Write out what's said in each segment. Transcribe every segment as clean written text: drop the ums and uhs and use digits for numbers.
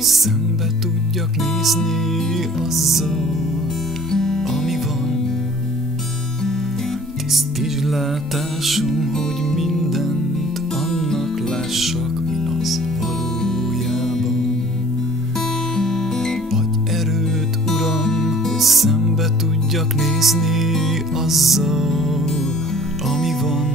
hogy szembe tudjak nézni azzal, ami van. Tisztítsd látásom, hogy mindent annak lássak, mi az valójában. Adj erőt, Uram, hogy szembe tudjak nézni azzal, ami van.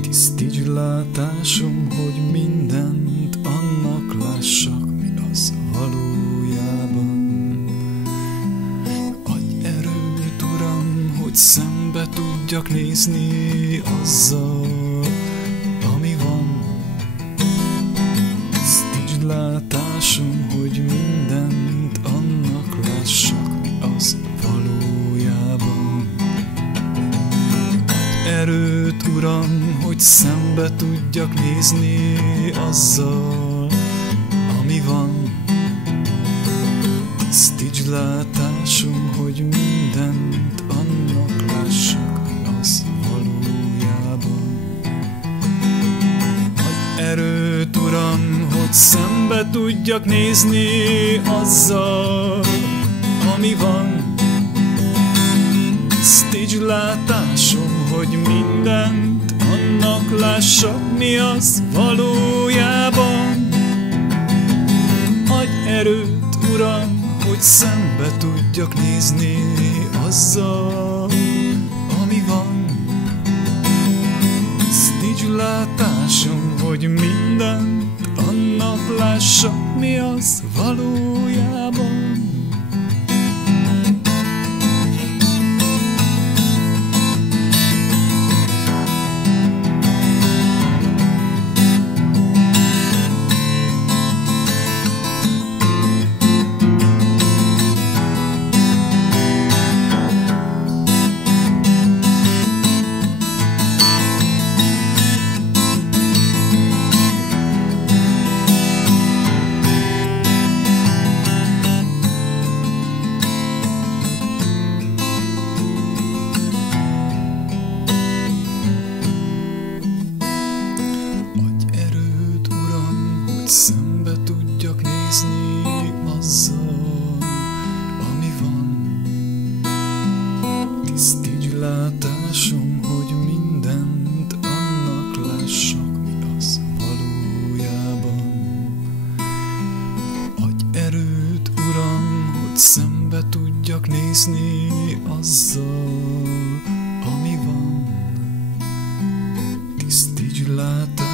Tisztítsd látásom, hogy mindent annak lássak, mi az valójában. Adj erőt, Uram, hogy szembe tudjak nézni azzal, ami van. Tisztítsd látásom, hogy mindent annak lássak, mi az valójában. Adj erőt, Uram, hogy szembe tudjak nézni azzal, ami van. Tisztítsd látásom, hogy mindent annak lássak, mi az valójában. Adj erőt, Uram, hogy szembe tudjak nézni azzal, ami van. Tisztítsd látásom, hogy mindent annak lássak, mi az valójában. Adj erőt, Uram, hogy szembe tudjak nézni azzal, ami van. Tisztítsd látásom, hogy mindent annak lássak, mi az valójában. Szembe tudjak nézni azzal, ami van. Tisztítsd látásom, hogy mindent annak lássak, mi az valójában. Adj erőt, Uram, hogy szembe tudjak nézni azzal, ami van. Tisztítsd látásom,